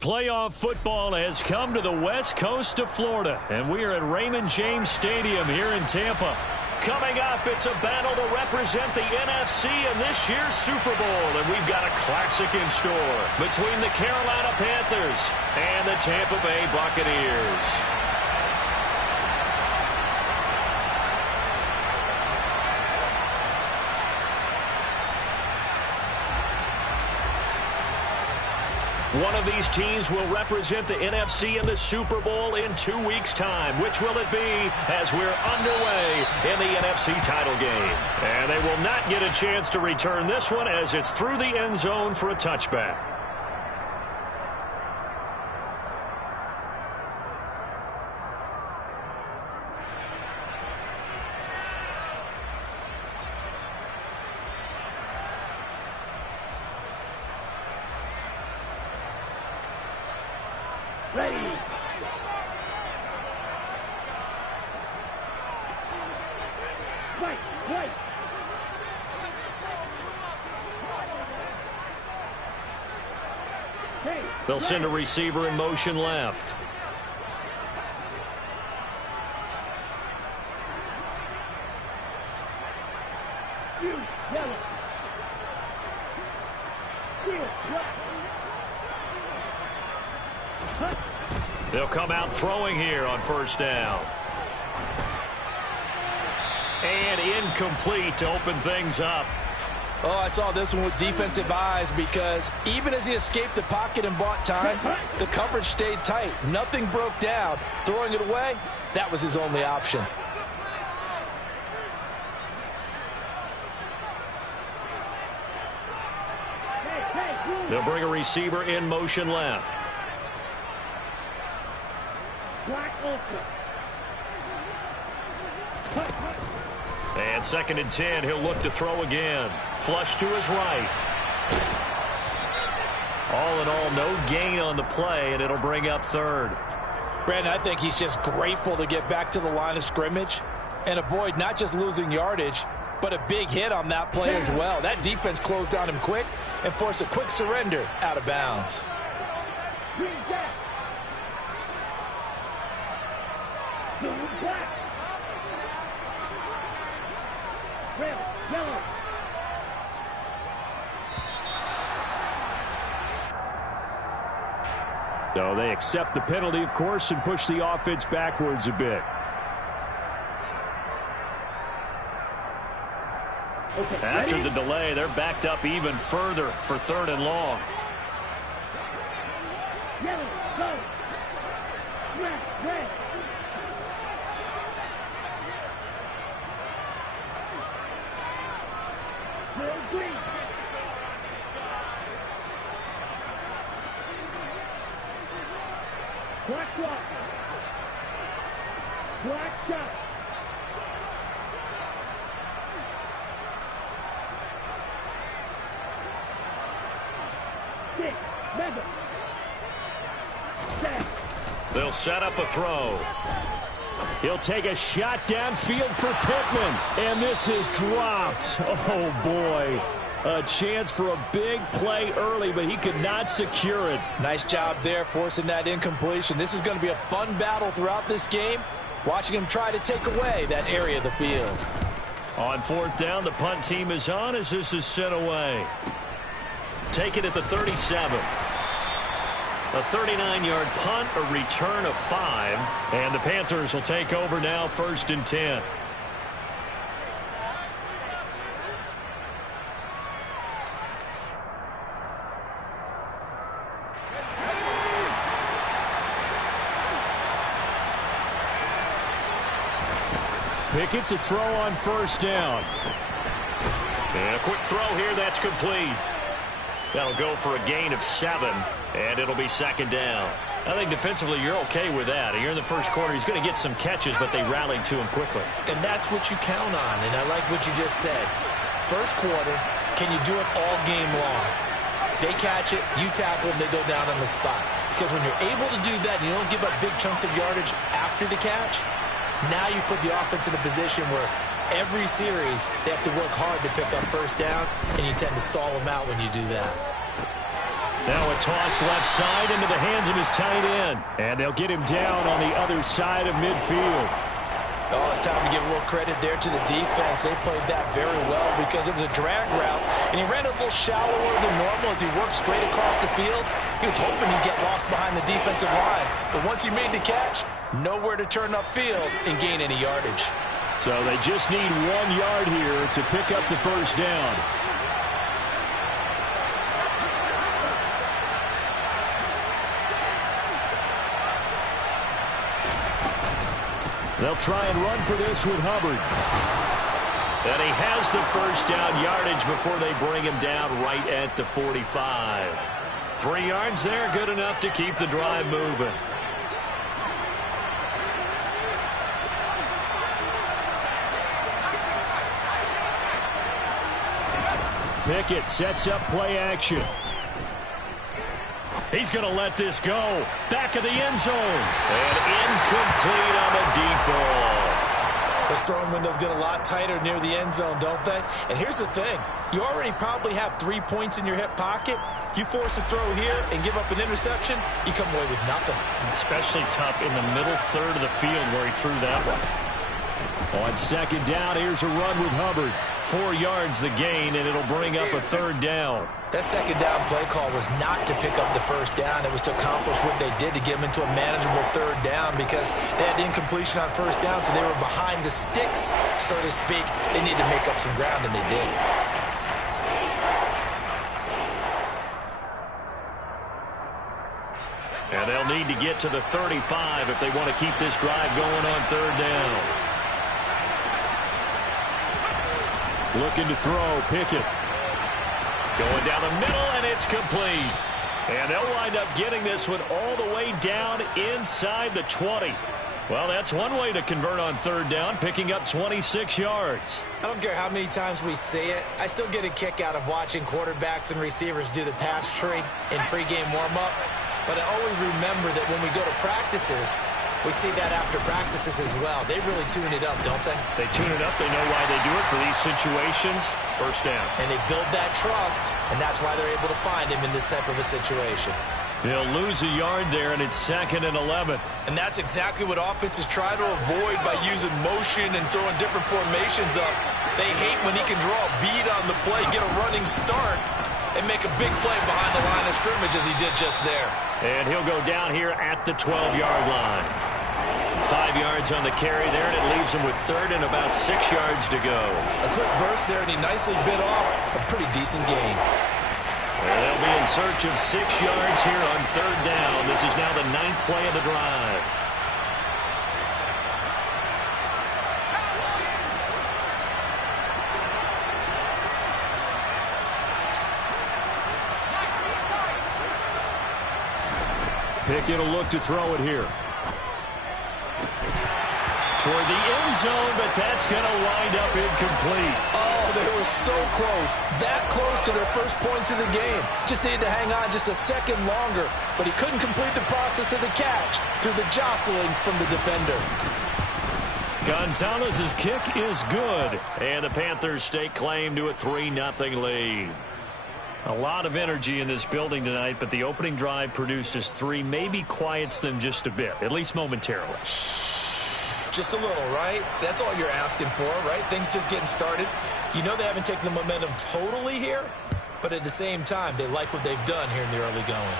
Playoff football has come to the west coast of Florida, and we are at Raymond James Stadium here in Tampa. Coming up, it's a battle to represent the NFC in this year's Super Bowl, and we've got a classic in store between the Carolina Panthers and the Tampa Bay Buccaneers. One of these teams will represent the NFC in the Super Bowl in 2 weeks' time. Which will it be as we're underway in the NFC title game? And they will not get a chance to return this one as it's through the end zone for a touchback. Ready. Right. Hey, they'll send a receiver in motion left. Yellow. They'll come out throwing here on first down. And incomplete to open things up. Oh, I saw this one with defensive eyes because even as he escaped the pocket and bought time, the coverage stayed tight. Nothing broke down. Throwing it away, that was his only option. They'll bring a receiver in motion left. And 2nd and 10, he'll look to throw again. Flush to his right. All in all, no gain on the play, and it'll bring up 3rd. Brandon, I think he's just grateful to get back to the line of scrimmage and avoid not just losing yardage, but a big hit on that play as well. That defense closed on him quick and forced a quick surrender out of bounds. So they accept the penalty, of course, and push the offense backwards a bit. Okay, after ready? the delay, they're backed up even further for 3rd and long. Yellow, go. Red. Green. Black shot. Stick. Mega. They'll set up a throw. He'll take a shot downfield for Pittman. And this is dropped. Oh, boy. A chance for a big play early, but he could not secure it. Nice job there forcing that incompletion. This is going to be a fun battle throughout this game. Watching him try to take away that area of the field. On 4th down, the punt team is on as this is sent away. Take it at the 37. A 39-yard punt, a return of 5. And the Panthers will take over now, 1st and 10. Pickett to throw on first down. And a quick throw here, that's complete. That'll go for a gain of 7, and it'll be 2nd down. I think defensively you're okay with that. Here in the first quarter, he's going to get some catches, but they rallied to him quickly. And that's what you count on, and I like what you just said. First quarter, can you do it all game long? They catch it, you tackle them, they go down on the spot. Because when you're able to do that, and you don't give up big chunks of yardage after the catch, now you put the offense in a position where every series they have to work hard to pick up first downs, and you tend to stall them out when you do that. Now a toss left side into the hands of his tight end. And they'll get him down on the other side of midfield. Oh, it's time to give a little credit there to the defense. They played that very well because it was a drag route, and he ran a little shallower than normal as he worked straight across the field. He was hoping he'd get lost behind the defensive line, but once he made the catch, nowhere to turn upfield and gain any yardage. So they just need 1 yard here to pick up the first down. They'll try and run for this with Hubbard. And he has the first down yardage before they bring him down right at the 45. 3 yards there, good enough to keep the drive moving. Pickett sets up play action. He's going to let this go. Back of the end zone. And incomplete on the deep ball. Those throwing windows get a lot tighter near the end zone, don't they? And here's the thing. You already probably have 3 points in your hip pocket. You force a throw here and give up an interception, you come away with nothing. Especially tough in the middle third of the field where he threw that one. On second down, here's a run with Hubbard. 4 yards the gain, and it'll bring up a third down. That second down play call was not to pick up the first down. It was to accomplish what they did to get them into a manageable third down because they had incompletion on first down, so they were behind the sticks, so to speak. They needed to make up some ground, and they did. And they'll need to get to the 35 if they want to keep this drive going on third down. Looking to throw, Pickett. Going down the middle, and it's complete. And they'll wind up getting this one all the way down inside the 20. Well, that's one way to convert on third down, picking up 26 yards. I don't care how many times we say it. I still get a kick out of watching quarterbacks and receivers do the pass tree in pregame warm-up. But I always remember that when we go to practices, we see that after practices as well. They really tune it up, don't they? They tune it up. They know why they do it for these situations. First down. And they build that trust, and that's why they're able to find him in this type of a situation. They'll lose a yard there, and it's 2nd and 11. And that's exactly what offenses try to avoid by using motion and throwing different formations up. They hate when he can draw a bead on the play, get a running start, and make a big play behind the line of scrimmage as he did just there. And he'll go down here at the 12-yard line. 5 yards on the carry there, and it leaves him with third and about 6 yards to go. A quick burst there, and he nicely bit off a pretty decent gain. Well, they'll be in search of 6 yards here on third down. This is now the 9th play of the drive. Pickett will look to throw it here. Toward the end zone, but that's going to wind up incomplete. Oh, they were so close. That close to their first points of the game. Just needed to hang on just a second longer, but he couldn't complete the process of the catch through the jostling from the defender. Gonzalez's kick is good, and the Panthers stake claim to a 3-0 lead. A lot of energy in this building tonight, but the opening drive produces 3, maybe quiets them just a bit, at least momentarily. Just a little, right? That's all you're asking for, right? Things just getting started. You know they haven't taken the momentum totally here, but at the same time, they like what they've done here in the early going.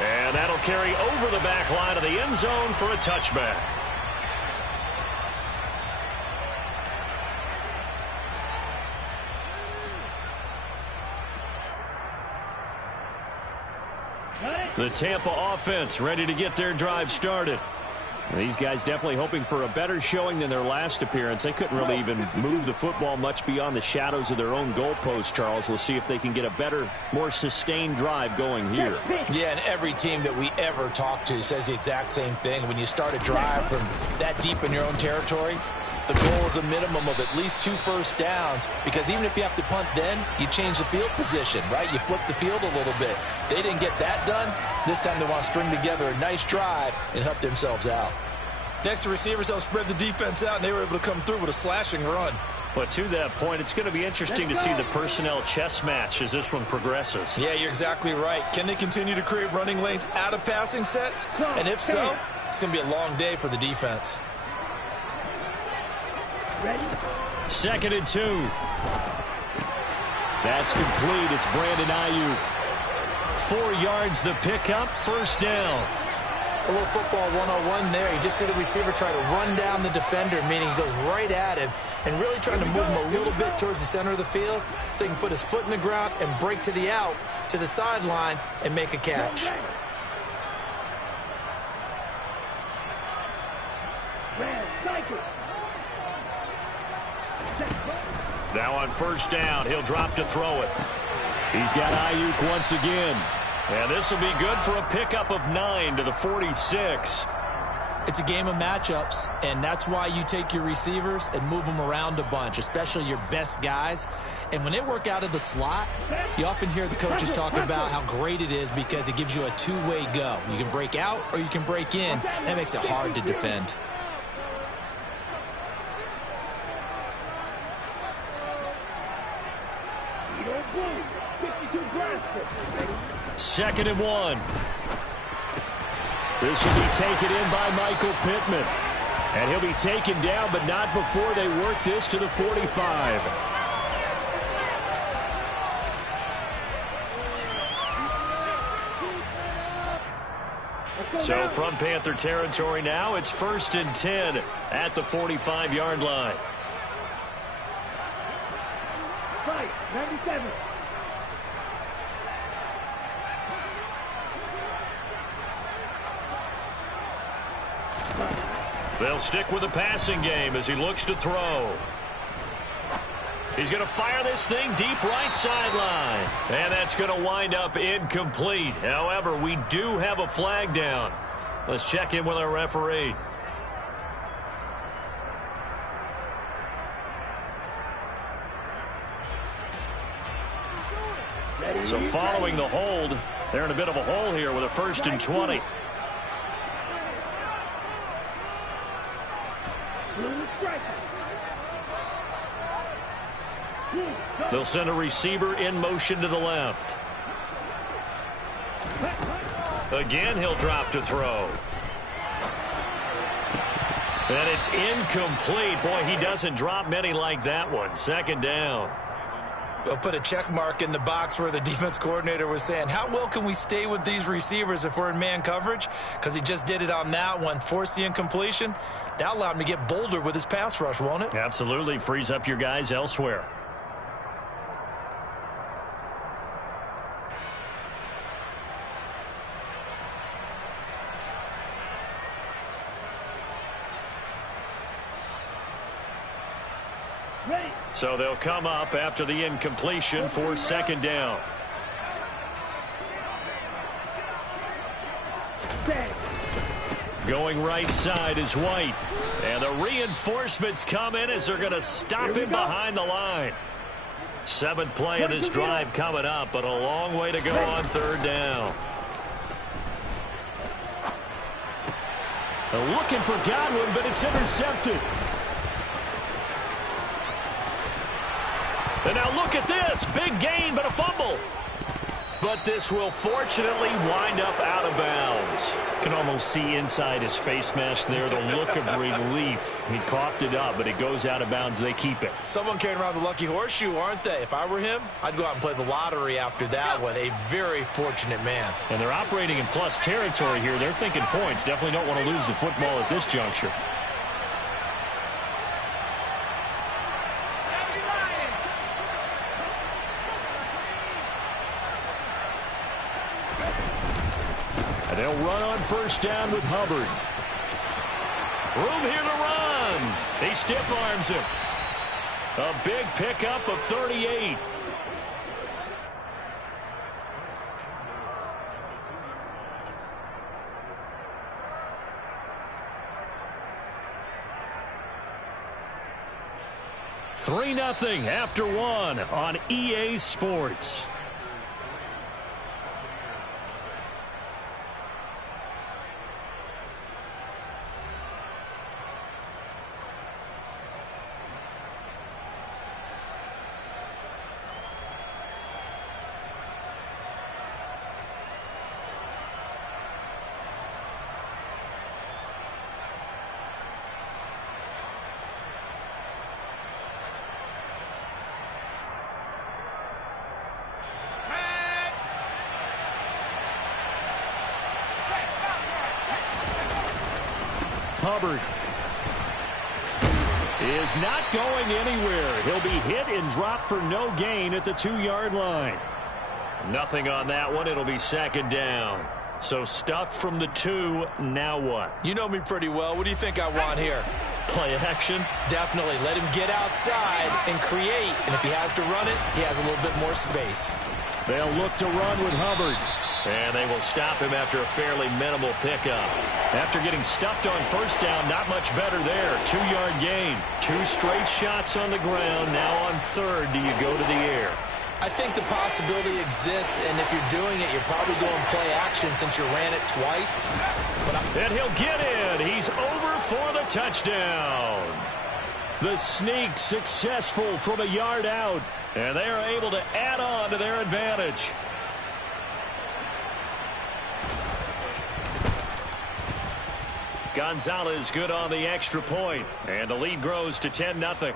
And that'll carry over the back line of the end zone for a touchback. The Tampa offense ready to get their drive started. These guys definitely hoping for a better showing than their last appearance. They couldn't really even move the football much beyond the shadows of their own goalpost, Charles. We'll see if they can get a better, more sustained drive going here. Yeah, and every team that we ever talk to says the exact same thing. When you start a drive from that deep in your own territory, the goal is a minimum of at least 2 first downs, because even if you have to punt then, you change the field position, right? You flip the field a little bit. They didn't get that done. This time they want to string together a nice drive and help themselves out. Next, the receivers help spread the defense out, and they were able to come through with a slashing run. But to that point, it's going to be interesting to see the personnel chess match as this one progresses. Yeah, you're exactly right. Can they continue to create running lanes out of passing sets? And if so, it's going to be a long day for the defense. Ready? 2nd and 2. That's complete. It's Brandon Ayuk. 4 yards the pickup, 1st down. A little football 101 there. You just see the receiver try to run down the defender, meaning he goes right at him and really trying to move him a little bit towards the center of the field so he can put his foot in the ground and break to the out, to the sideline, and make a catch. Now on 1st down, he'll drop to throw it. He's got Ayuk once again. And this will be good for a pickup of 9 to the 46. It's a game of matchups, and that's why you take your receivers and move them around a bunch, especially your best guys. And when they work out of the slot, you often hear the coaches talk about how great it is because it gives you a two-way go. You can break out or you can break in. That makes it hard to defend. Second and 1. This will be taken in by Michael Pittman. And he'll be taken down, but not before they work this to the 45. So from Panther territory now, it's 1st and 10 at the 45-yard line. Fight, 97. They'll stick with the passing game as he looks to throw. He's going to fire this thing deep right sideline. And that's going to wind up incomplete. However, we do have a flag down. Let's check in with our referee. So following the hold, they're in a bit of a hole here with a 1st and 20. They'll send a receiver in motion to the left. Again, he'll drop to throw. And it's incomplete. Boy, he doesn't drop many like that one. 2nd down. We'll put a check mark in the box where the defense coordinator was saying, how well can we stay with these receivers if we're in man coverage? Because he just did it on that one, forced the incompletion. That allowed him to get bolder with his pass rush, won't it? Absolutely. Frees up your guys elsewhere. So they'll come up after the incompletion for 2nd down. Going right side is White. And the reinforcements come in as they're going to stop him behind the line. 7th play of this drive coming up, but a long way to go on 3rd down. They're looking for Godwin, but it's intercepted. And now look at this. Big gain, but a fumble. But this will fortunately wind up out of bounds. Can almost see inside his face mask there the look of relief. He coughed it up, but it goes out of bounds. They keep it. Someone carrying around the lucky horseshoe, aren't they? If I were him, I'd go out and play the lottery after that one. A very fortunate man. And they're operating in plus territory here. They're thinking points. Definitely don't want to lose the football at this juncture. They'll run on 1st down with Hubbard. Room here to run. He stiff arms him. A big pickup of 38. $3-0 after 1 on EA Sports. Hubbard. Is not going anywhere. He'll be hit and dropped for no gain at the 2-yard line. Nothing on that one. It'll be second down. So stuffed from the 2. Now what? You know me pretty well. What do you think I want here? Play action? Definitely. Let him get outside and create. And if he has to run it, he has a little bit more space. They'll look to run with Hubbard. And they will stop him after a fairly minimal pickup. After getting stuffed on first down, not much better there. 2-yard gain. 2 straight shots on the ground. Now on third, do you go to the air? I think the possibility exists, and if you're doing it, you're probably going play action since you ran it twice. And he'll get in. He's over for the touchdown. The sneak successful from a yard out, and they are able to add on to their advantage. Gonzalez good on the extra point, and the lead grows to 10-0.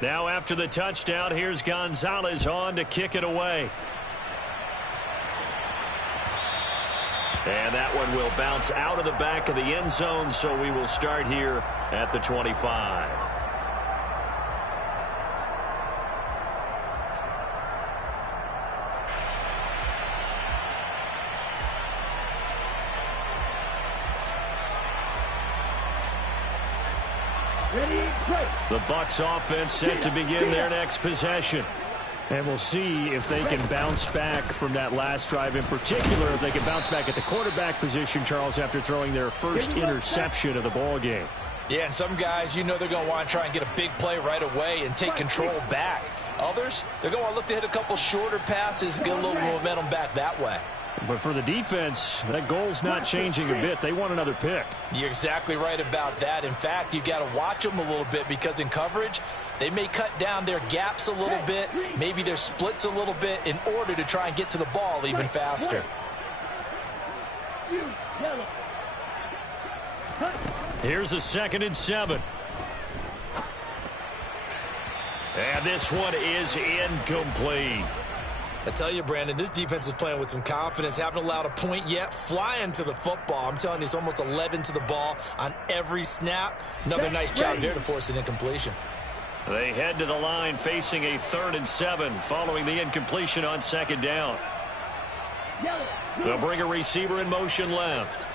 Now after the touchdown, here's Gonzalez on to kick it away. And that one will bounce out of the back of the end zone, so we will start here at the 25. The Bucs offense set to begin their next possession. And we'll see if they can bounce back from that last drive. In particular, if they can bounce back at the quarterback position, Charles, after throwing their first interception of the ball game. Yeah, and some guys, you know they're going to want to try and get a big play right away and take control back. Others, they're going to want to look to hit a couple shorter passes, get a little momentum back that way. But for the defense, that goal's not changing a bit. They want another pick. You're exactly right about that. In fact, you got to watch them a little bit because in coverage, they may cut down their gaps a little bit, maybe their splits a little bit in order to try and get to the ball even faster. Here's a 2nd and 7. And this one is incomplete. I tell you, Brandon, this defense is playing with some confidence. Haven't allowed a point yet. Flying to the football. I'm telling you, it's almost 11 to the ball on every snap. Another nice job there to force an incompletion. They head to the line facing a 3rd and 7 following the incompletion on 2nd down. They'll bring a receiver in motion left.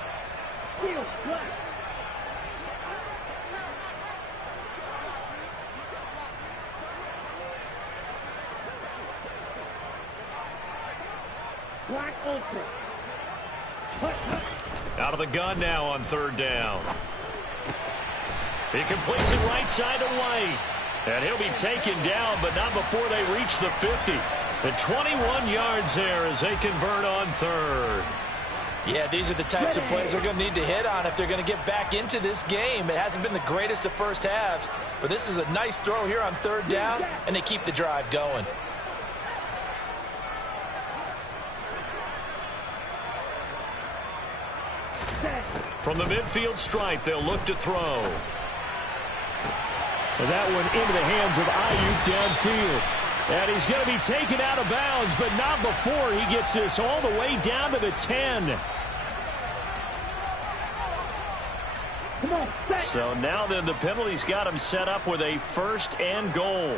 Out of the gun now on 3rd down. He completes it right side to White. And he'll be taken down, but not before they reach the 50. And 21 yards there as they convert on 3rd. Yeah, these are the types of plays they're going to need to hit on if they're going to get back into this game. It hasn't been the greatest of first halves, but this is a nice throw here on 3rd down, and they keep the drive going. From the midfield stripe, they'll look to throw. And that one into the hands of Ayuk downfield. And he's going to be taken out of bounds, but not before he gets this all the way down to the 10. So now then the penalty's got him set up with a 1st and goal.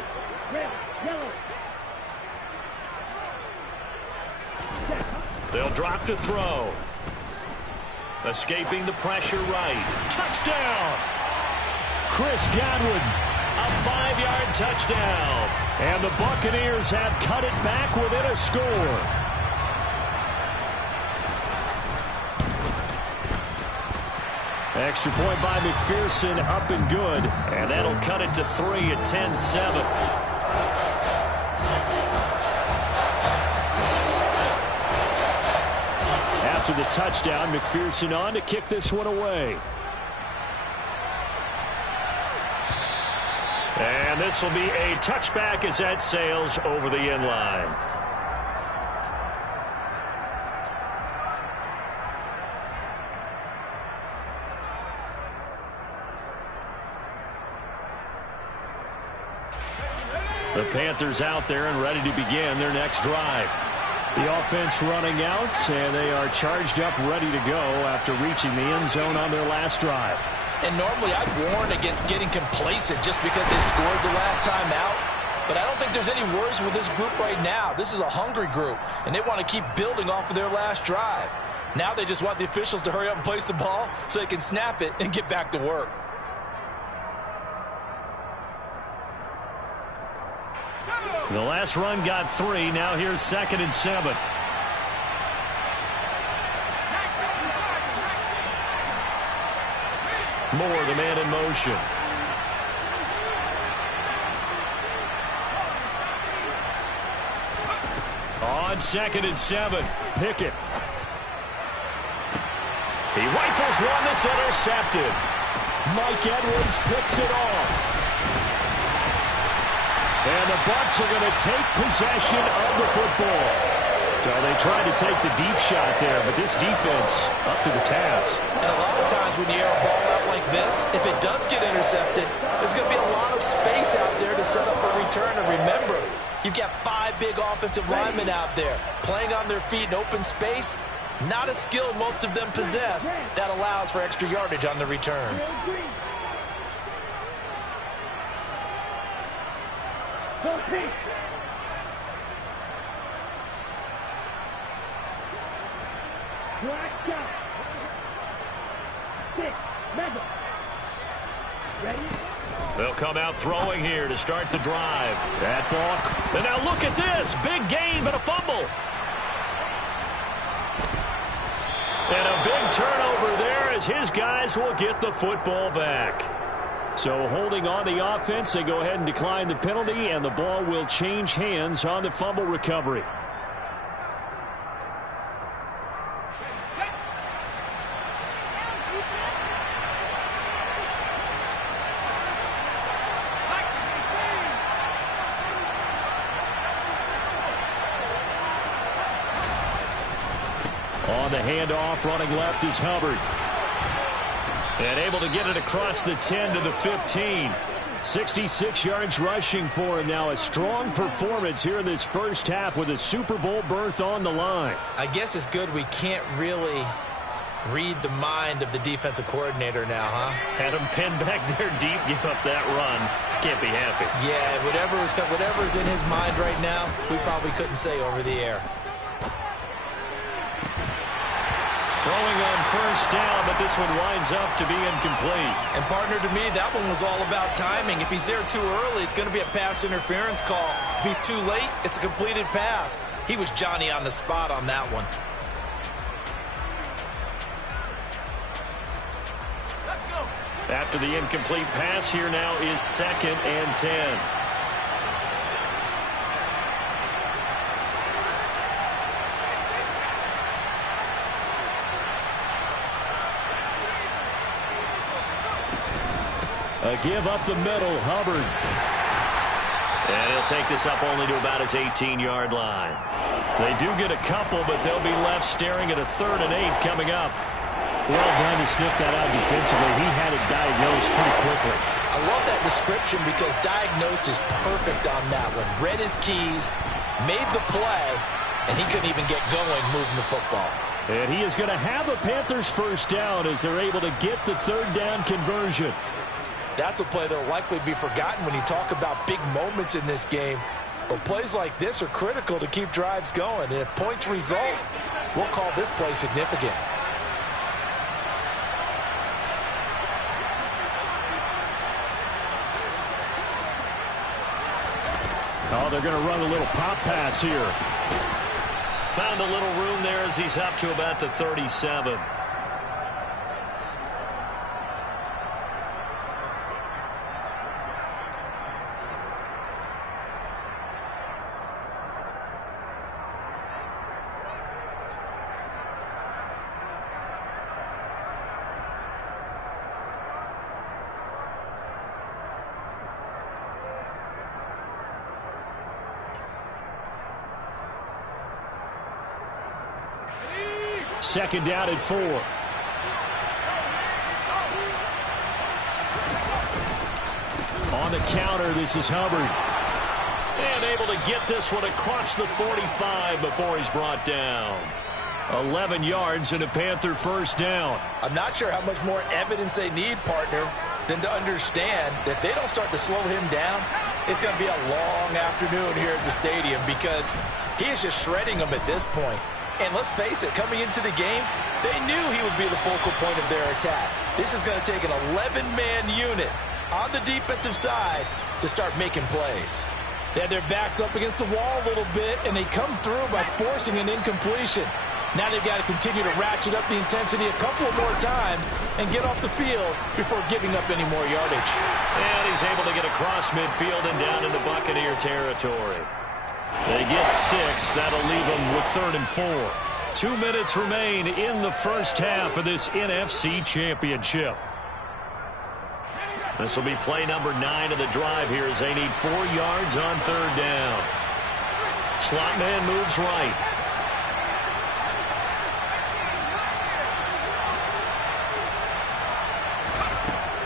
They'll drop to throw. Escaping the pressure right. Touchdown! Chris Godwin, a 5-yard touchdown. And the Buccaneers have cut it back within a score. Extra point by McPherson, up and good. And that'll cut it to 3 at 10-7. After the touchdown, McPherson on to kick this one away. And this will be a touchback as that sails over the end line. The Panthers out there and ready to begin their next drive. The offense running out, and they are charged up, ready to go after reaching the end zone on their last drive. And normally I'd warn against getting complacent just because they scored the last time out. But I don't think there's any worries with this group right now. This is a hungry group, and they want to keep building off of their last drive. Now they just want the officials to hurry up and place the ball so they can snap it and get back to work. The last run got 3. Now here's 2nd and 7. Moore, the man in motion. On 2nd and 7. Pickett. He rifles one that's intercepted. Mike Edwards picks it off. And the Bucs are going to take possession of the football. So they tried to take the deep shot there, but this defense up to the task. And a lot of times when you air a ball out like this, if it does get intercepted, there's going to be a lot of space out there to set up a return. And remember, you've got 5 big offensive linemen out there playing on their feet in open space. Not a skill most of them possess that allows for extra yardage on the return. They'll come out throwing here to start the drive. That ball. And now look at this. Big gain, but a fumble. And a big turnover there as his guys will get the football back. So holding on the offense, they go ahead and decline the penalty, and the ball will change hands on the fumble recovery. On the handoff, running left is Hubbard. And able to get it across the 10 to the 15. 66 yards rushing for him now. A strong performance here in this first half with a Super Bowl berth on the line. I guess it's good we can't really read the mind of the defensive coordinator now, huh? Had him pinned back there deep, give up that run. Can't be happy. Yeah, whatever's in his mind right now, we probably couldn't say over the air. Throwing on first down, but this one winds up to be incomplete. And partner, to me, that one was all about timing. If he's there too early, it's going to be a pass interference call. If he's too late, it's a completed pass. He was Johnny on the spot on that one. After the incomplete pass, here now is 2nd and 10. A give up the middle, Hubbard. And he'll take this up only to about his 18-yard line. They do get a couple, but they'll be left staring at a 3rd and 8 coming up. Well done to sniff that out defensively. He had it diagnosed pretty quickly. I love that description because diagnosed is perfect on that one. Read his keys, made the play, and he couldn't even get going moving the football. And he is going to have a Panthers first down as they're able to get the 3rd down conversion. That's a play that will likely be forgotten when you talk about big moments in this game. But plays like this are critical to keep drives going. And if points result, we'll call this play significant. Oh, they're going to run a little pop pass here. Found a little room there as he's up to about the 37. Second down at 4. On the counter, this is Hubbard. And able to get this one across the 45 before he's brought down. 11 yards and a Panther first down. I'm not sure how much more evidence they need, partner, than to understand that they don't start to slow him down. It's going to be a long afternoon here at the stadium because he is just shredding them at this point. And let's face it, coming into the game, they knew he would be the focal point of their attack. This is going to take an 11-man unit on the defensive side to start making plays. They had their backs up against the wall a little bit, and they come through by forcing an incompletion. Now they've got to continue to ratchet up the intensity a couple of more times and get off the field before giving up any more yardage. And he's able to get across midfield and down into Buccaneer territory. They get 6. That'll leave them with 3rd and 4. 2 minutes remain in the first half of this NFC Championship. This will be play number 9 of the drive here as they need 4 yards on 3rd down. Slot man moves right.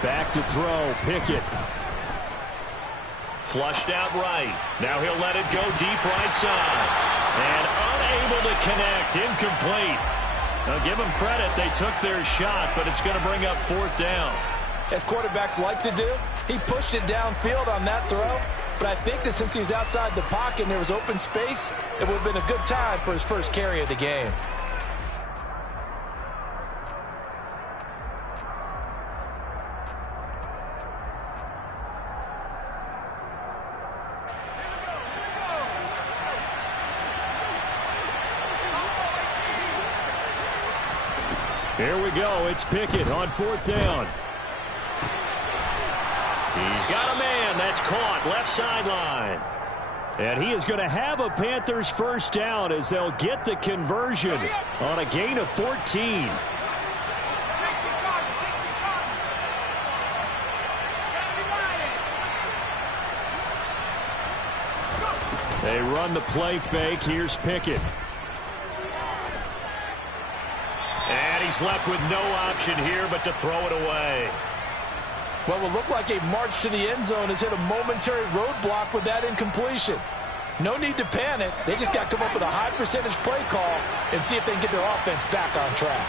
Back to throw, Pickett. Flushed out right. Now he'll let it go deep right side. And unable to connect, incomplete. Now give them credit, they took their shot, but it's going to bring up 4th down. As quarterbacks like to do, he pushed it downfield on that throw. But I think that since he was outside the pocket and there was open space, it would have been a good time for his first carry of the game. Here we go. It's Pickett on 4th down. He's got a man. That's caught. Left sideline. And he is going to have a Panthers first down as they'll get the conversion on a gain of 14. They run the play fake. Here's Pickett. And he's left with no option here but to throw it away. What will look like a march to the end zone has hit a momentary roadblock with that incompletion. No need to panic. They just got to come up with a high percentage play call and see if they can get their offense back on track.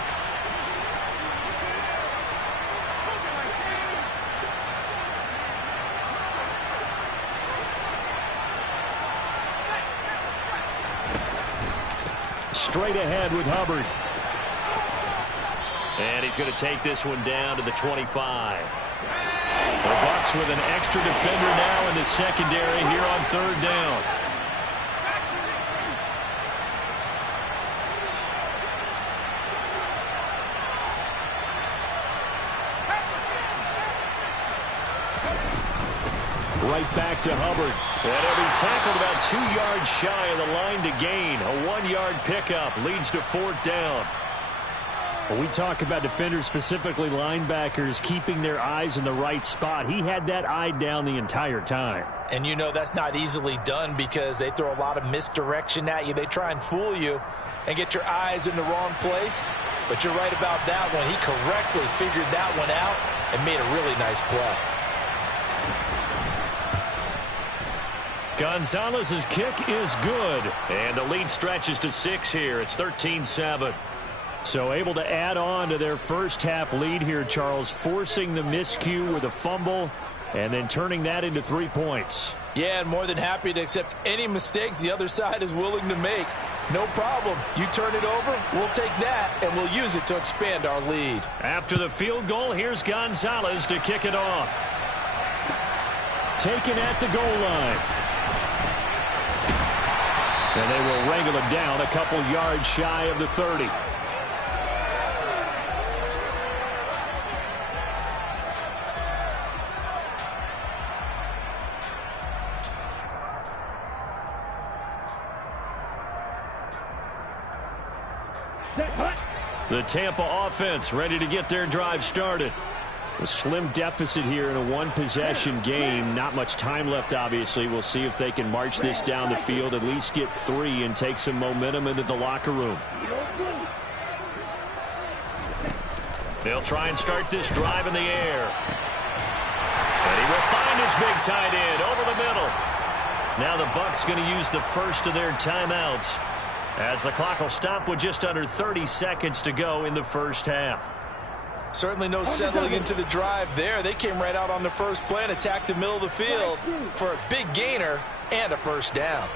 Straight ahead with Hubbard. And he's going to take this one down to the 25. The Bucs with an extra defender now in the secondary here on 3rd down. Right back to Hubbard. And he'll be tackled about 2 yards shy of the line to gain. A 1-yard pickup leads to 4th down. When we talk about defenders, specifically linebackers, keeping their eyes in the right spot, he had that eye down the entire time. And you know that's not easily done because they throw a lot of misdirection at you. They try and fool you and get your eyes in the wrong place. But you're right about that one. He correctly figured that one out and made a really nice play. Gonzalez's kick is good. And the lead stretches to 6 here. It's 13-7. So able to add on to their first half lead here, Charles, forcing the miscue with a fumble and then turning that into 3 points. Yeah, and more than happy to accept any mistakes the other side is willing to make. No problem. You turn it over, we'll take that, and we'll use it to expand our lead. After the field goal, here's Gonzalez to kick it off. Taken at the goal line. And they will wrangle him down a couple yards shy of the 30. The Tampa offense ready to get their drive started. A slim deficit here in a one-possession game. Not much time left, obviously. We'll see if they can march this down the field, at least get 3 and take some momentum into the locker room. They'll try and start this drive in the air. And he will find his big tight end over the middle. Now the Bucs going to use the first of their timeouts, as the clock will stop with just under 30 seconds to go in the first half. Certainly no settling into the drive there. They came right out on the first play and attacked the middle of the field for a big gainer and a first down.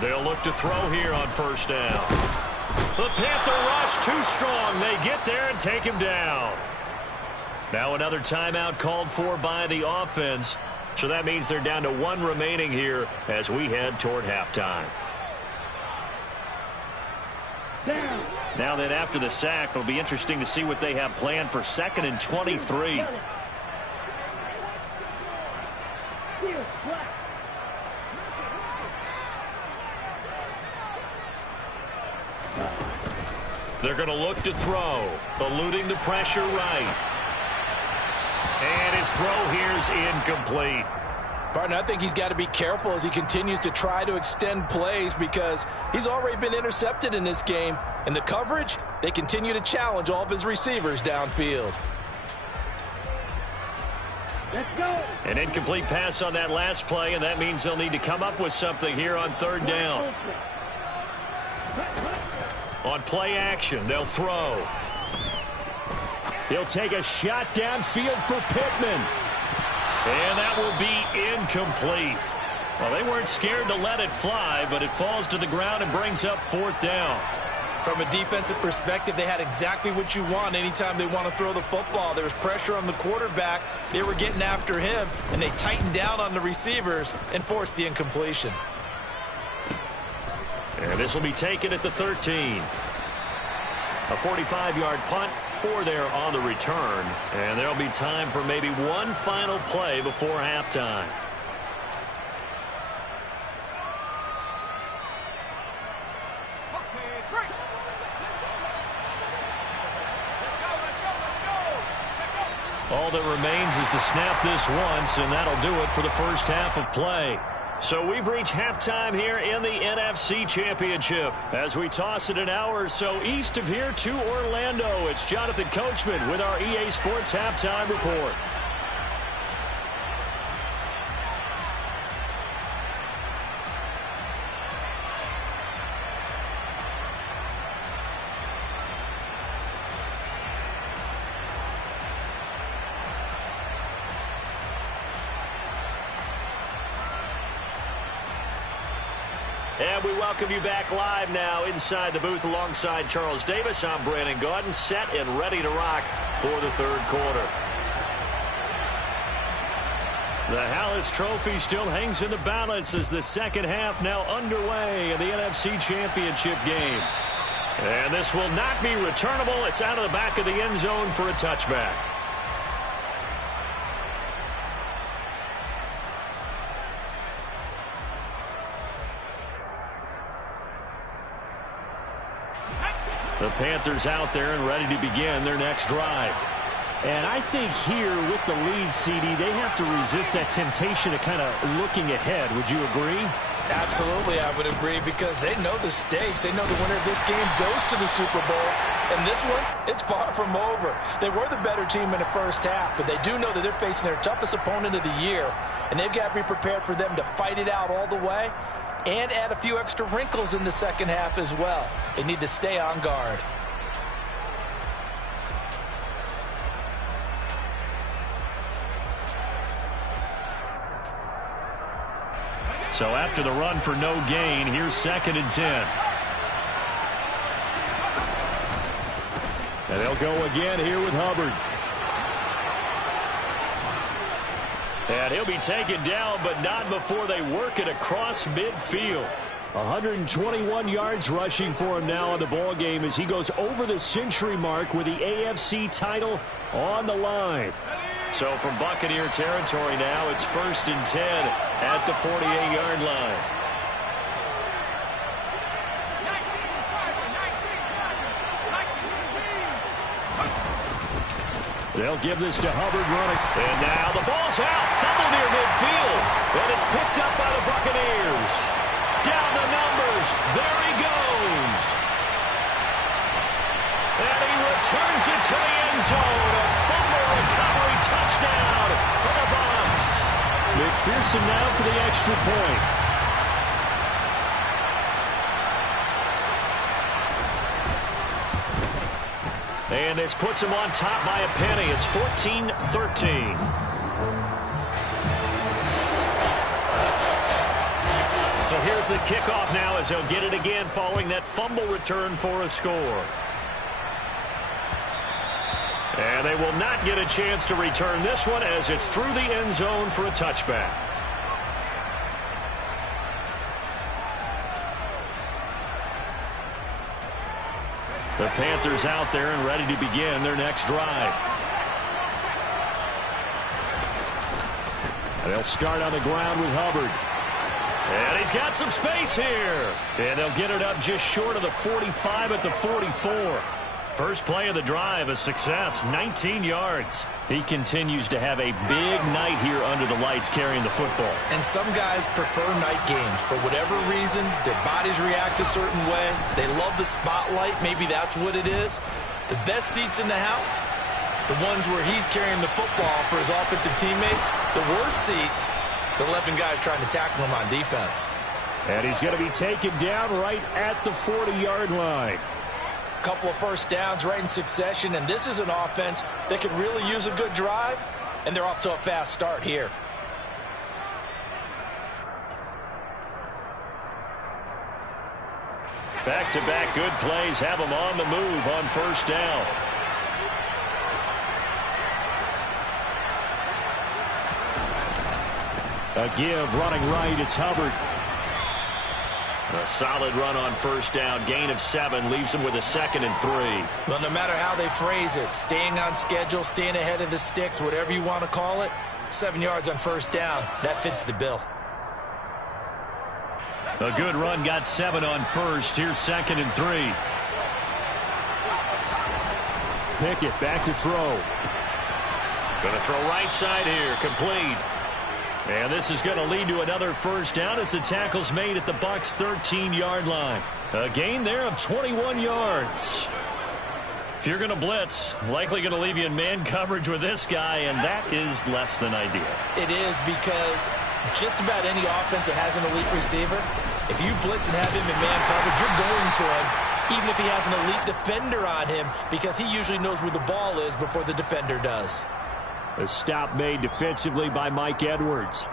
They'll look to throw here on first down. The Panther rush too strong. They get there and take him down. Now another timeout called for by the offense. So that means they're down to one remaining here as we head toward halftime. Down. Now then, after the sack, it'll be interesting to see what they have planned for 2nd and 23. They're going to look to throw, eluding the pressure right. And his throw here is incomplete. Partner, I think he's got to be careful as he continues to try to extend plays because he's already been intercepted in this game. And the coverage, they continue to challenge all of his receivers downfield. Let's go. An incomplete pass on that last play, and that means they'll need to come up with something here on 3rd down. On play action, they'll throw. He'll take a shot downfield for Pittman. And that will be incomplete. Well, they weren't scared to let it fly, but it falls to the ground and brings up 4th down. From a defensive perspective, they had exactly what you want anytime they want to throw the football. There was pressure on the quarterback. They were getting after him, and they tightened down on the receivers and forced the incompletion. And this will be taken at the 13. A 45-yard punt, 4 there on the return. And there'll be time for maybe one final play before halftime. All that remains is to snap this once, and that'll do it for the first half of play. So we've reached halftime here in the NFC Championship. As we toss it an hour or so east of here to Orlando, it's Jonathan Coachman with our EA Sports Halftime Report. And we welcome you back live now inside the booth alongside Charles Davis. I'm Brandon Gaudin, set and ready to rock for the 3rd quarter. The Hallis Trophy still hangs in the balance as the 2nd half now underway in the NFC Championship game. And this will not be returnable. It's out of the back of the end zone for a touchback. The Panthers out there and ready to begin their next drive. And I think here with the lead, CD, they have to resist that temptation of kind of looking ahead. Would you agree? Absolutely, I would agree, because they know the stakes. They know the winner of this game goes to the Super Bowl. And this one, it's far from over. They were the better team in the first half, but they do know that they're facing their toughest opponent of the year. And they've got to be prepared for them to fight it out all the way and add a few extra wrinkles in the second half as well. They need to stay on guard. So after the run for no gain, here's 2nd and 10. And they'll go again here with Hubbard. And he'll be taken down, but not before they work it across midfield. 121 yards rushing for him now in the ball game as he goes over the century mark with the AFC title on the line. So from Buccaneer territory now, it's 1st and 10 at the 48-yard line. They'll give this to Hubbard running. And now the ball's out. Fumble near midfield. And it's picked up by the Buccaneers. Down the numbers. There he goes. And he returns it to the end zone. A fumble recovery touchdown for the Bucs. McPherson now for the extra point. And this puts him on top by a penny. It's 14-13. So here's the kickoff now as he'll get it again following that fumble return for a score. And they will not get a chance to return this one as it's through the end zone for a touchback. The Panthers out there and ready to begin their next drive. And they'll start on the ground with Hubbard. And he's got some space here. And they'll get it up just short of the 45 at the 44. First play of the drive, a success, 19 yards. He continues to have a big night here under the lights carrying the football. And some guys prefer night games. For whatever reason, their bodies react a certain way. They love the spotlight. Maybe that's what it is. The best seats in the house, the ones where he's carrying the football for his offensive teammates. The worst seats, the 11 guys trying to tackle him on defense. And he's going to be taken down right at the 40-yard line. Couple of first downs right in succession, and this is an offense that could really use a good drive, and they're off to a fast start here. Back-to-back good plays have them on the move on first down. A give running right, it's Hubbard. A solid run on first down. Gain of 7 leaves him with a 2nd and 3. Well, no matter how they phrase it, staying on schedule, staying ahead of the sticks, whatever you want to call it, 7 yards on first down, that fits the bill. A good run got 7 on first. Here's 2nd and 3. Pickett back to throw. Going to throw right side here. Complete. And this is going to lead to another first down as the tackle's made at the Bucs' 13-yard line. A gain there of 21 yards. If you're going to blitz, likely going to leave you in man coverage with this guy, and that is less than ideal. It is, because just about any offense that has an elite receiver, if you blitz and have him in man coverage, you're going to him, even if he has an elite defender on him, because he usually knows where the ball is before the defender does. A stop made defensively by Mike Edwards.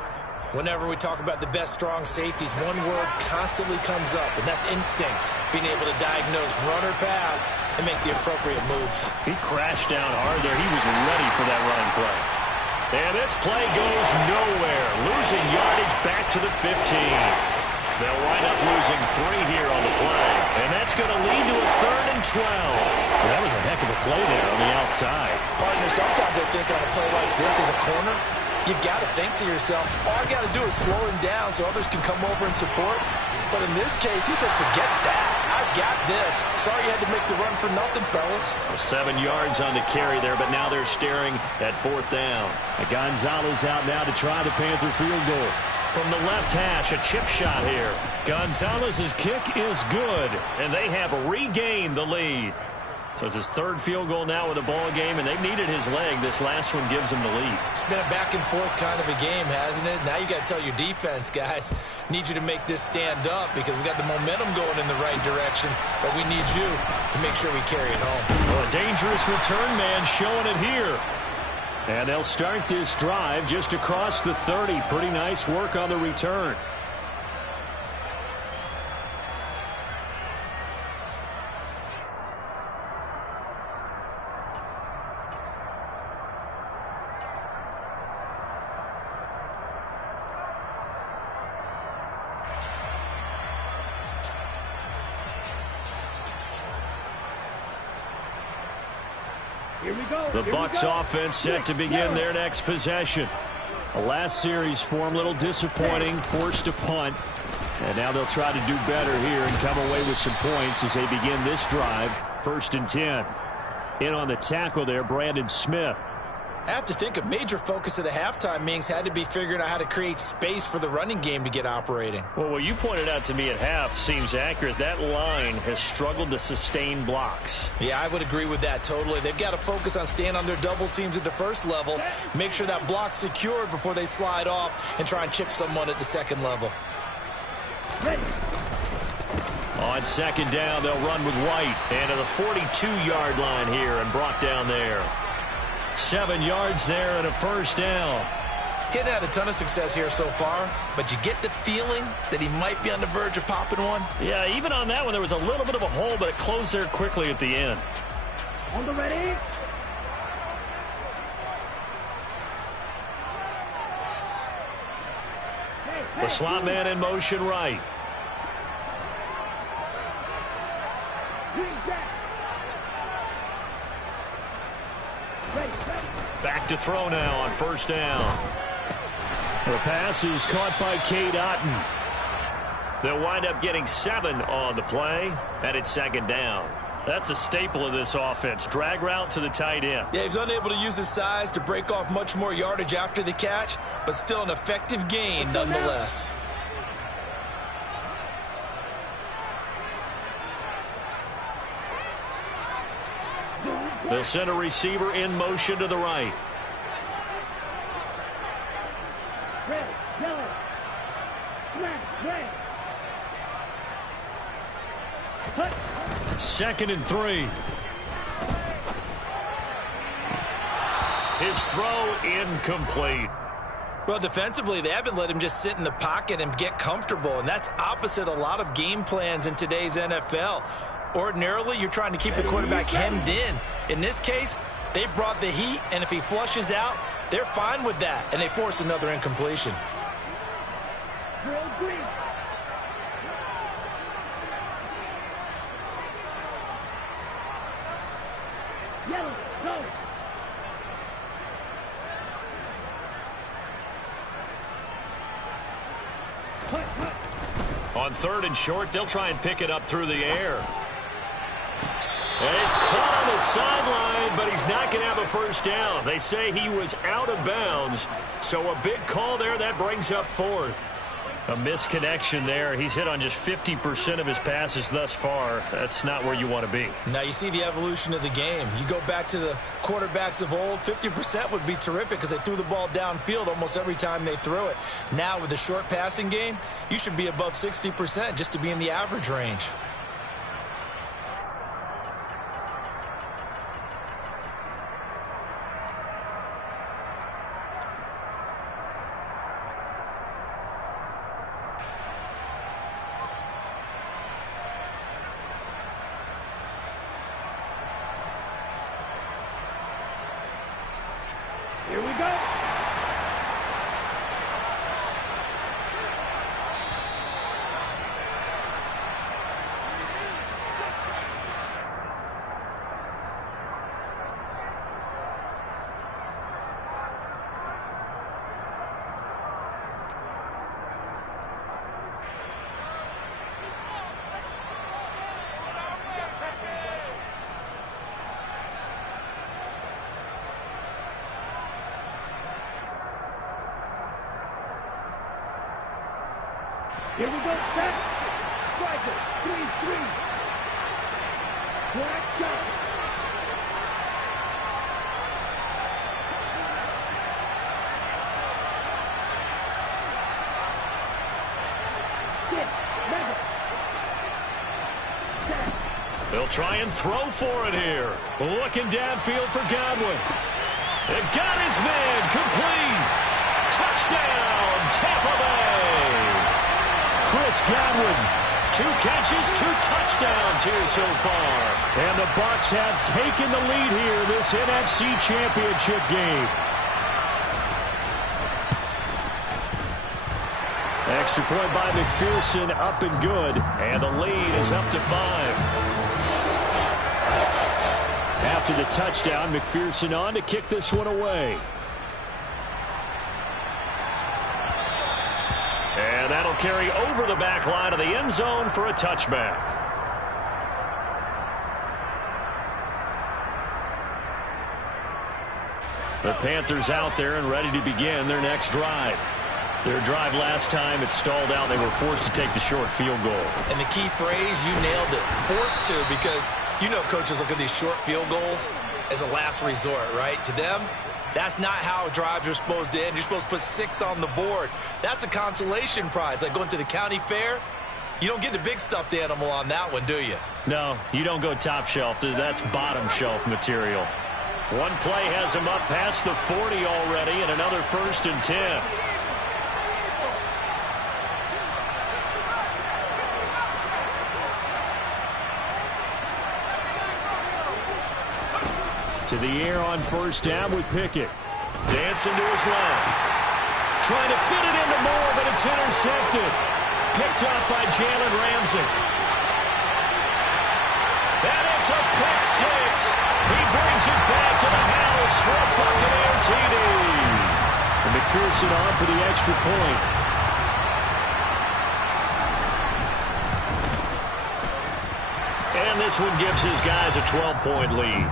Whenever we talk about the best strong safeties, one word constantly comes up, and that's instincts. Being able to diagnose run or pass and make the appropriate moves. He crashed down hard there. He was ready for that running play. And this play goes nowhere. Losing yardage back to the 15. They'll wind up losing 3 here on the play. And that's going to lead to a 3rd and 12. Well, that was a heck of a play there on the outside. Partner, sometimes I think on a play like this as a corner, you've got to think to yourself, all I got to do is slow him down so others can come over and support. But in this case, he said, forget that. I've got this. Sorry you had to make the run for nothing, fellas. 7 yards on the carry there, but now they're staring at 4th down. Gonzalez out now to try the Panther field goal. From the left hash, a chip shot here. Gonzalez's kick is good, and they have regained the lead. So it's his 3rd field goal now with a ball game, and they've needed his leg. This last one gives him the lead. It's been a back-and-forth kind of a game, hasn't it? Now you got to tell your defense, guys, need you to make this stand up because we got the momentum going in the right direction, but we need you to make sure we carry it home. Well, a dangerous return man showing it here. And they'll start this drive just across the 30. Pretty nice work on the return. Here we go. The Bucs offense set to begin their next possession. The last series for them, a little disappointing, forced to punt. And now they'll try to do better here and come away with some points as they begin this drive. 1st and 10. In on the tackle there, Brandon Smith. I have to think a major focus of the halftime meetings had to be figuring out how to create space for the running game to get operating. Well, what you pointed out to me at half seems accurate. That line has struggled to sustain blocks. Yeah, I would agree with that totally. They've got to focus on staying on their double teams at the first level, make sure that block's secured before they slide off and try and chip someone at the second level. Ready. On second down, they'll run with White. And to the 42-yard line here and brought down there. 7 yards there and a first down. He hadn't had a ton of success here so far, but you get the feeling that he might be on the verge of popping one. Yeah, even on that one, there was a little bit of a hole, but it closed there quickly at the end. On the ready. The slot man in motion right. Back to throw now on first down. The pass is caught by Cade Otton. They'll wind up getting 7 on the play, and it's second down. That's a staple of this offense. Drag route to the tight end. Yeah, he's unable to use his size to break off much more yardage after the catch, but still an effective gain nonetheless. They'll send a receiver in motion to the right. Red, yellow. Smash, red. Cut. 2nd and 3. His throw incomplete. Well, defensively, they haven't let him just sit in the pocket and get comfortable, and that's opposite a lot of game plans in today's NFL. Ordinarily, you're trying to keep the quarterback hemmed in. In this case, they brought the heat, and if he flushes out, they're fine with that, and they force another incompletion. Drill green. Yellow, go. On 3rd and short, they'll try and pick it up through the air. And he's caught on the sideline, but he's not going to have a first down. They say he was out of bounds, so a big call there. That brings up 4th. A misconnection there. He's hit on just 50% of his passes thus far. That's not where you want to be. Now you see the evolution of the game. You go back to the quarterbacks of old, 50% would be terrific because they threw the ball downfield almost every time they threw it. Now with the short passing game, you should be above 60% just to be in the average range. Here we go. Here we go, set. Striker, 3-3. Black shot. They'll try and throw for it here. Looking downfield for Godwin. It got his man complete. Touchdown, Tampa Bay. Chris Godwin, 2 catches, 2 touchdowns here so far. And the Bucs have taken the lead here this NFC Championship game. Extra point by McPherson, up and good. And the lead is up to 5. After the touchdown, McPherson on to kick this one away. And that'll carry over the back line of the end zone for a touchback. The Panthers out there and ready to begin their next drive. Their drive last time, it stalled out. They were forced to take the short field goal. And the key phrase, you nailed it, forced to, because you know coaches look at these short field goals as a last resort, right? To them, that's not how drives are supposed to end. You're supposed to put 6 on the board. That's a consolation prize. Like going to the county fair, you don't get the big stuffed animal on that one, do you? No, you don't go top shelf. That's bottom shelf material. One play has him up past the 40 already, and another 1st and 10. To the air on 1st down with Pickett. Dancing to his left. Trying to fit it into Moore, but it's intercepted. Picked up by Jalen Ramsey. And it's a pick 6. He brings it back to the house for a Buccaneer TD. And McPherson on for the extra point. And this one gives his guys a 12-point lead.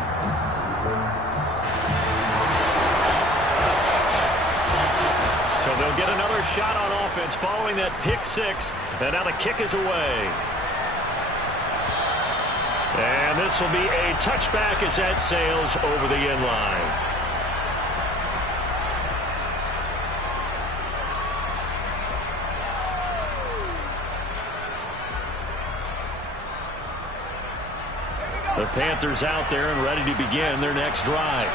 So they'll get another shot on offense following that pick 6. And now the kick is away. And this will be a touchback as that sails over the end line. The Panthers out there and ready to begin their next drive.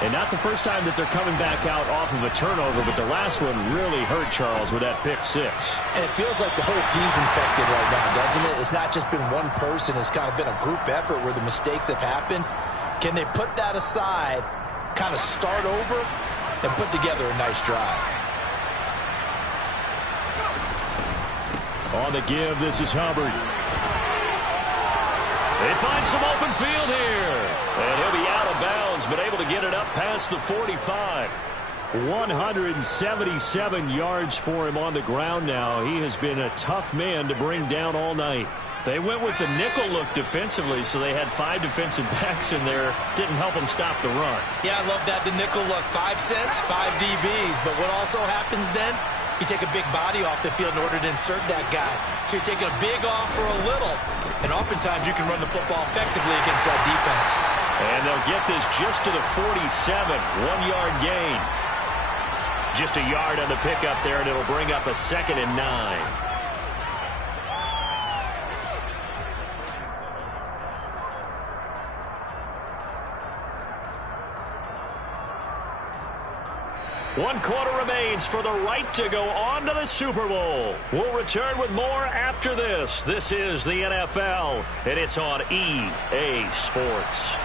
And not the first time that they're coming back out off of a turnover, but the last one really hurt Charles with that pick 6. And it feels like the whole team's infected right now, doesn't it? It's not just been one person. It's kind of been a group effort where the mistakes have happened. Can they put that aside, kind of start over, and put together a nice drive? On the give, this is Hubbard. They find some open field here. And he'll be out of bounds, but able to get it up past the 45. 177 yards for him on the ground now. He has been a tough man to bring down all night. They went with the nickel look defensively, so they had 5 defensive backs in there. Didn't help them stop the run. Yeah, I love that, the nickel look. 5 cents, 5 DBs. But what also happens then? You take a big body off the field in order to insert that guy. So you're taking a big off for a little. And oftentimes you can run the football effectively against that defense. And they'll get this just to the 47. 1-yard gain. Just a yard on the pickup there, and it'll bring up a 2nd and 9. One quarter remains for the right to go on to the Super Bowl. We'll return with more after this. This is the NFL, and it's on EA Sports.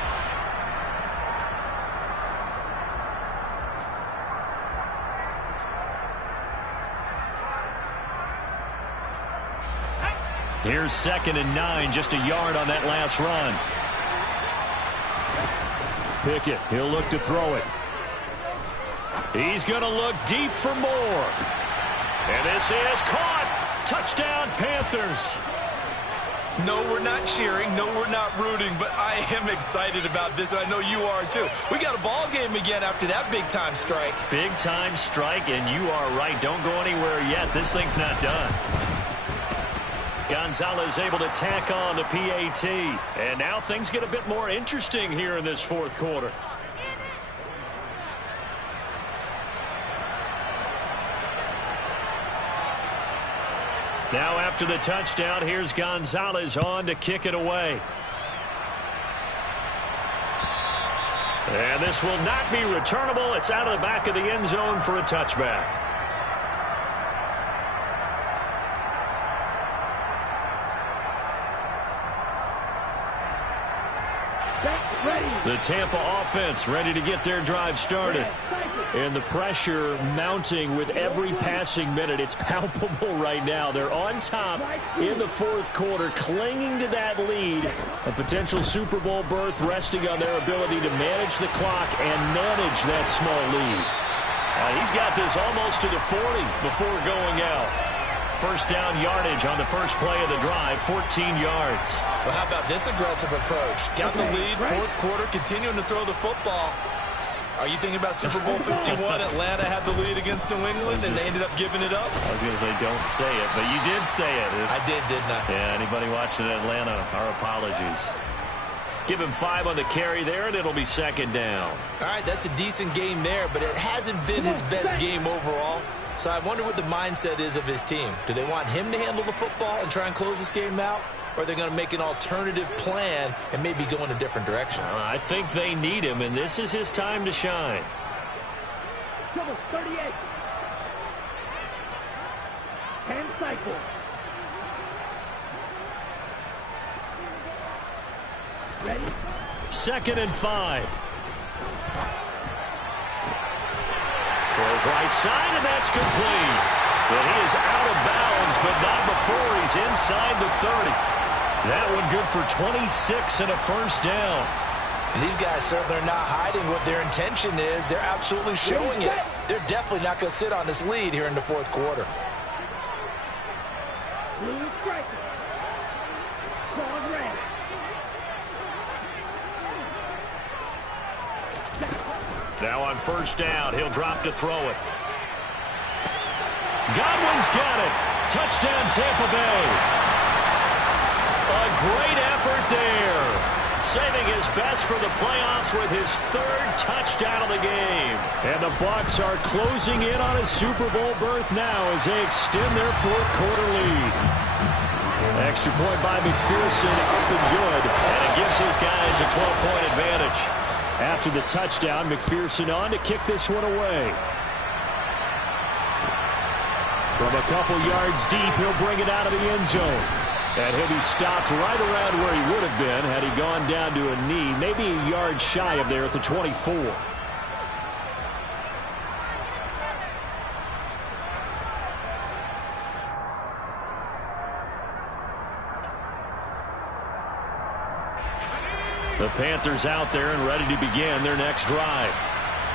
Here's 2nd and 9, just a yard on that last run. Pickett, he'll look to throw it. He's going to look deep for Moore. And this is caught. Touchdown, Panthers. No, we're not cheering. No, we're not rooting. But I am excited about this, and I know you are too. We got a ball game again after that big-time strike. Big-time strike, and you are right. Don't go anywhere yet. This thing's not done. Gonzalez able to tack on the PAT. And now things get a bit more interesting here in this 4th quarter. Now after the touchdown, here's Gonzalez on to kick it away. And this will not be returnable. It's out of the back of the end zone for a touchback. The Tampa offense ready to get their drive started. And the pressure mounting with every passing minute. It's palpable right now. They're on top in the 4th quarter, clinging to that lead. A potential Super Bowl berth resting on their ability to manage the clock and manage that small lead. He's got this almost to the 40 before going out. 1st down yardage on the first play of the drive, 14 yards. Well, how about this aggressive approach? Got the lead, 4th quarter, continuing to throw the football. Are you thinking about Super Bowl 51? Atlanta had the lead against New England, and they ended up giving it up? I was going to say don't say it, but you did say it. I did, didn't I? Yeah, anybody watching Atlanta, our apologies. Give him 5 on the carry there, and it'll be second down. All right, that's a decent game there, but it hasn't been his best game overall. So I wonder what the mindset is of his team. Do they want him to handle the football and try and close this game out? Or are they going to make an alternative plan and maybe go in a different direction? I think they need him, and this is his time to shine. Double 38. 10 cycles. Ready? 2nd and 5. Throws right side, and that's complete. But he is out of bounds, but not before he's inside the 30. That one good for 26 and a first down. And these guys certainly are not hiding what their intention is. They're absolutely showing it. They're definitely not going to sit on this lead here in the fourth quarter. Blue striker. Claw red. Now on first down, he'll drop to throw it. Godwin's got it. Touchdown, Tampa Bay. A great effort there. Saving his best for the playoffs with his 3rd touchdown of the game. And the Bucs are closing in on a Super Bowl berth now as they extend their 4th quarter lead. Extra point by McPherson, up and good. And it gives his guys a 12-point advantage. After the touchdown, McPherson on to kick this one away. From a couple yards deep, he'll bring it out of the end zone. And he'll be stopped right around where he would have been had he gone down to a knee, maybe a yard shy of there at the 24. The Panthers out there and ready to begin their next drive.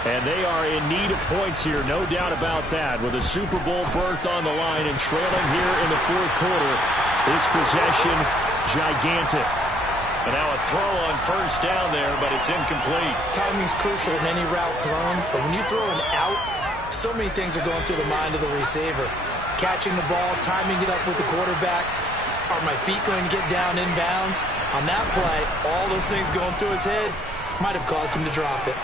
And they are in need of points here, no doubt about that. With a Super Bowl berth on the line and trailing here in the 4th quarter, this possession gigantic. And now a throw on first down there, but it's incomplete. Timing's crucial in any route thrown, but when you throw an out, so many things are going through the mind of the receiver. Catching the ball, timing it up with the quarterback. Are my feet going to get down inbounds? On that play, all those things going through his head might have caused him to drop it.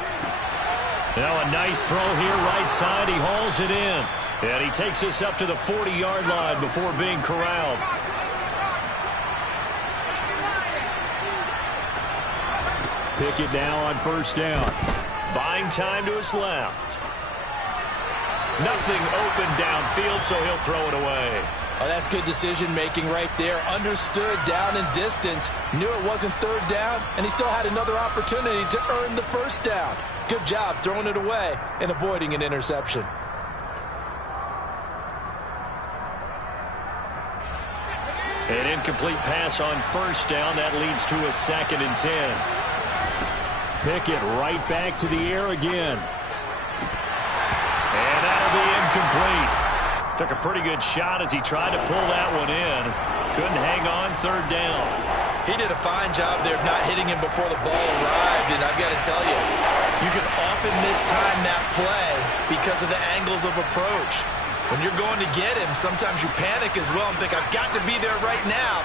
Now a nice throw here, right side. He hauls it in. And he takes us up to the 40-yard line before being corralled. Pickett now on first down. Buying time to his left. Nothing open downfield, so he'll throw it away. Oh, that's good decision-making right there. Understood down and distance. Knew it wasn't 3rd down, and he still had another opportunity to earn the first down. Good job throwing it away and avoiding an interception. An incomplete pass on first down. That leads to a 2nd and 10. Pickett right back to the air again. And that'll be incomplete. Took a pretty good shot as he tried to pull that one in. Couldn't hang on 3rd down. He did a fine job there of not hitting him before the ball arrived, and I've got to tell you, you can often mistime that play because of the angles of approach. When you're going to get him, sometimes you panic as well and think, I've got to be there right now.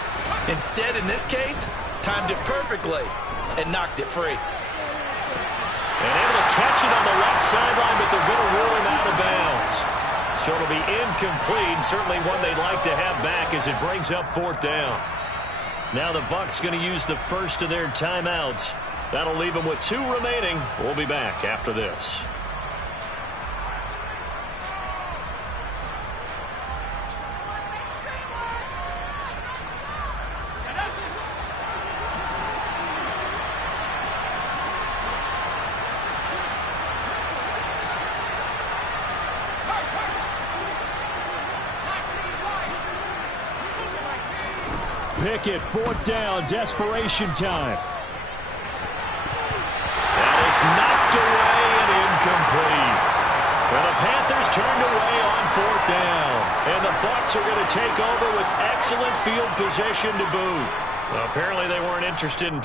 Instead, in this case, timed it perfectly and knocked it free. And able to catch it on the left sideline, but they're going to rule him out of bounds. So it'll be incomplete, certainly one they'd like to have back as it brings up 4th down. Now the Bucs going to use the first of their timeouts. That'll leave them with 2 remaining. We'll be back after this. Pickett, 4th down, desperation time. And it's knocked away and incomplete. Well, the Panthers turned away on 4th down. And the Bucs are going to take over with excellent field position to boot. Well, apparently they weren't interested in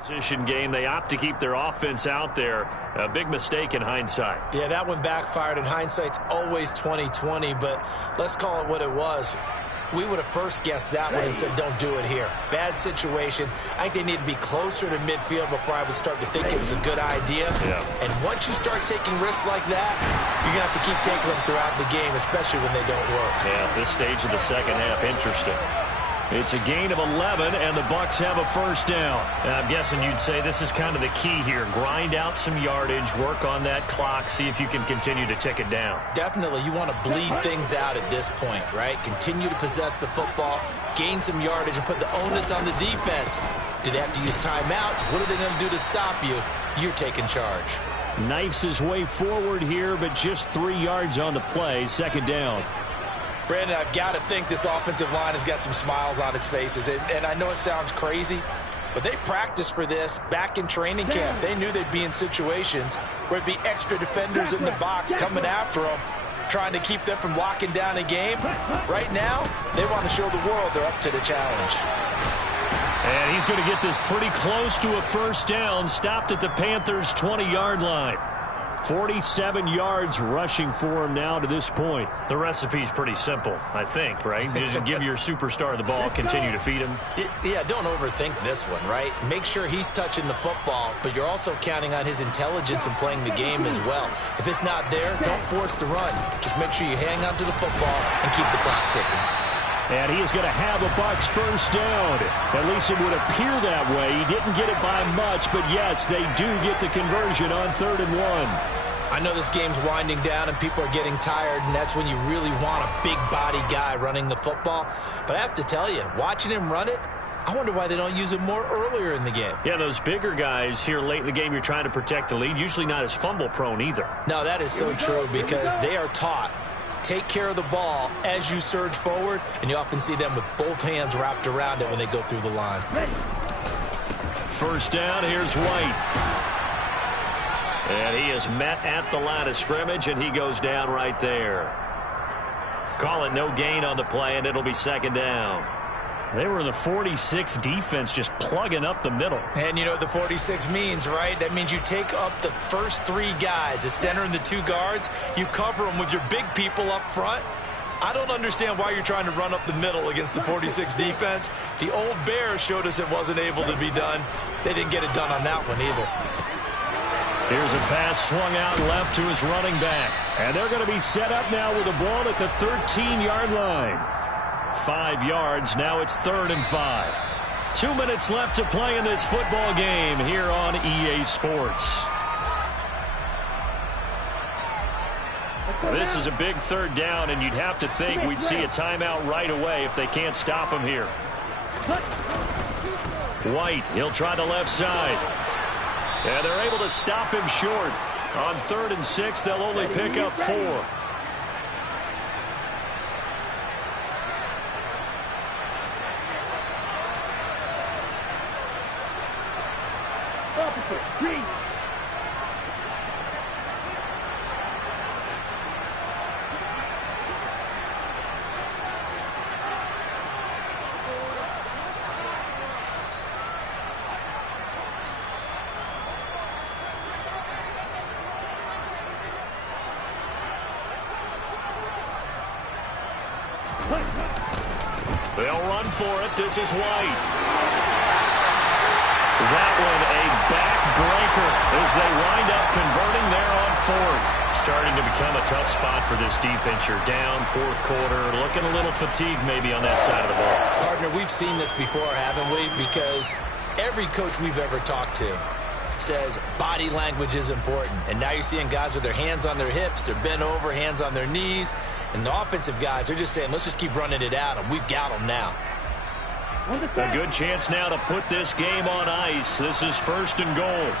Position game, they opt to keep their offense out there. A big mistake in hindsight. Yeah, that one backfired. In hindsight's always 20/20, but let's call it what it was. We would have first guessed that one and said, don't do it here. Bad situation. I think they need to be closer to midfield before I would start to think it was a good idea. Yeah. And once you start taking risks like that, you're going to have to keep taking them throughout the game, especially when they don't work. Yeah, at this stage of the second half, interesting. It's a gain of 11, and the Bucs have a first down. And I'm guessing you'd say this is kind of the key here. Grind out some yardage, work on that clock, see if you can continue to tick it down. Definitely, you want to bleed things out at this point, right? Continue to possess the football, gain some yardage, and put the onus on the defense. Do they have to use timeouts? What are they going to do to stop you? You're taking charge. Knifes his way forward here, but just 3 yards on the play. Second down. Brandon, I've got to think this offensive line has got some smiles on its faces. And I know it sounds crazy, but they practiced for this back in training camp. They knew they'd be in situations where it'd be extra defenders in the box coming after them, trying to keep them from locking down a game. Right now, they want to show the world they're up to the challenge. And he's going to get this pretty close to a first down, stopped at the Panthers' 20-yard line. 47 yards rushing for him now to this point. The recipe's pretty simple, I think, right? Just give your superstar the ball, continue to feed him. Yeah, don't overthink this one, right? Make sure he's touching the football, but you're also counting on his intelligence in playing the game as well. If it's not there, don't force the run. Just make sure you hang on to the football and keep the clock ticking. And he is going to have a Bucs first down. At least it would appear that way. He didn't get it by much, but yes, they do get the conversion on 3rd and 1. I know this game's winding down and people are getting tired, and that's when you really want a big body guy running the football. But I have to tell you, watching him run it, I wonder why they don't use him more earlier in the game. Yeah, those bigger guys here late in the game, you're trying to protect the lead, usually not as fumble prone either. No, that is so true because they are taught. Take care of the ball as you surge forward, and you often see them with both hands wrapped around it when they go through the line. First down, here's White. And he is met at the line of scrimmage, and he goes down right there. Call it no gain on the play, and it'll be second down. They were in the 46 defense, just plugging up the middle. And you know what the 46 means, right? That means you take up the first 3 guys, the center and the 2 guards. You cover them with your big people up front. I don't understand why you're trying to run up the middle against the 46 defense. The old Bears showed us it wasn't able to be done. They didn't get it done on that one either. Here's a pass swung out left to his running back. And they're going to be set up now with the ball at the 13-yard line. 5 yards. Now it's 3rd and 5. 2 minutes left to play in this football game here on EA Sports. This is a big 3rd down, and you'd have to think we'd see a timeout right away if they can't stop him here. White, he'll try the left side. And they're able to stop him short. On 3rd and 6, they'll only pick up 4. Officer, green. They'll run for it. This is White. That one a backbreaker as they wind up converting there on 4th. Starting to become a tough spot for this defense. You're down 4th quarter, looking a little fatigued maybe on that side of the ball. Partner, we've seen this before, haven't we? Because every coach we've ever talked to says body language is important. And now you're seeing guys with their hands on their hips, they're bent over, hands on their knees. And the offensive guys are just saying, let's just keep running it at them. We've got them now. A good chance now to put this game on ice. This is 1st and goal.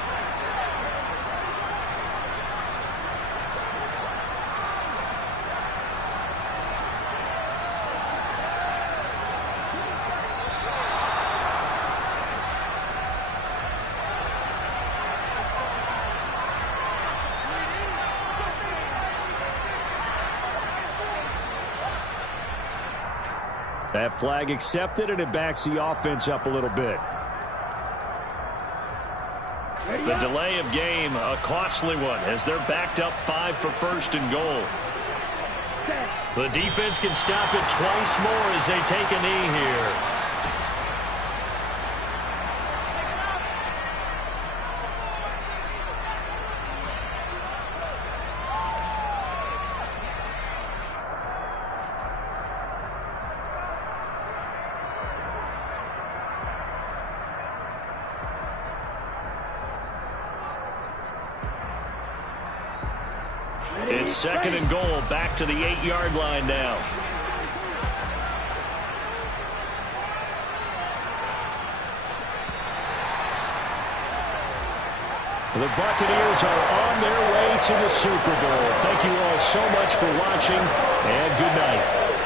That flag accepted, and it backs the offense up a little bit. The delay of game, a costly one, as they're backed up 5 for first and goal. The defense can stop it twice more as they take a knee here. It's second and goal, back to the 8-yard line now. The Buccaneers are on their way to the Super Bowl. Thank you all so much for watching, and good night.